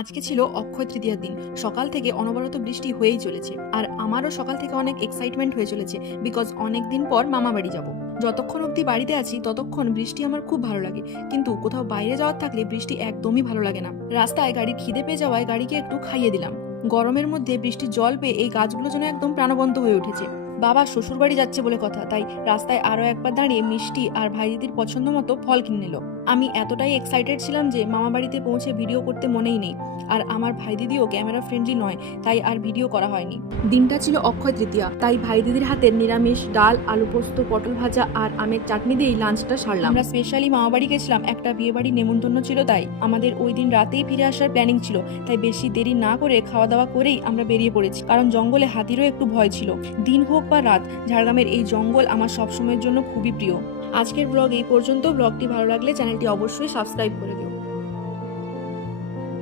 আজকে ছিল অক্ষয় তৃতীয়ার দিন। সকাল থেকে অনবরত বৃষ্টি হয়েই চলেছে, আর আমারও সকাল থেকে অনেক এক্সাইটমেন্ট হয়ে চলেছে, বিকজ অনেক দিন পর মামা বাড়ি যাব। যতক্ষণ অবধি বাড়িতে আছি ততক্ষণ বৃষ্টি আমার খুব ভালো লাগে, কিন্তু কোথাও বাইরে যাওয়ার থাকলে বৃষ্টি একদমই ভালো লাগে না। রাস্তায় গাড়ির খিদে পেয়ে যাওয়ায় গাড়িকে একটু খাইয়ে দিলাম। গরমের মধ্যে বৃষ্টির জল পেয়ে এই গাছগুলো যেন একদম প্রাণবন্ত হয়ে উঠেছে। বাবা শ্বশুর বাড়ি যাচ্ছে বলে কথা, তাই রাস্তায় আরো একবার দাঁড়িয়ে মিষ্টি আর ভাই দিদির পছন্দ মতো ফল কিনে নিল। আমি এতটাই এক্সাইটেড ছিলাম যে মামা বাড়িতে পৌঁছে ভিডিও করতে মনেই নেই। আর আমার ভাই দিদিও ক্যামেরা ফ্রেন্ডলি নয়, তাই আর ভিডিও করা হয়নি। দিনটা ছিল অক্ষয় তৃতীয়া, তাই ভাই দিদির হাতের নিরামিষ ডাল, আলু পোস্ত, পটল ভাজা আর আমের চাটনি দিয়েই লাঞ্চটা সারলাম। আমরা স্পেশালি মামা বাড়ি গেছিলাম, একটা বিয়ে বাড়ি নেমন্তন্ন ছিল, তাই আমাদের ওই দিন রাতেই ফিরে আসার প্ল্যানিং ছিল। তাই বেশি দেরি না করে খাওয়া দাওয়া করেই আমরা বেরিয়ে পড়েছি, কারণ জঙ্গলে হাতিরও একটু ভয় ছিল। দিন হোক বা রাত, ঝাড়গ্রামের এই জঙ্গল আমার সবসময়ের জন্য খুবই প্রিয়। আজকের ব্লগ এই পর্যন্ত। ব্লগটি ভালো লাগলে চ্যানেলটি অবশ্যই সাবস্ক্রাইব করে দিন।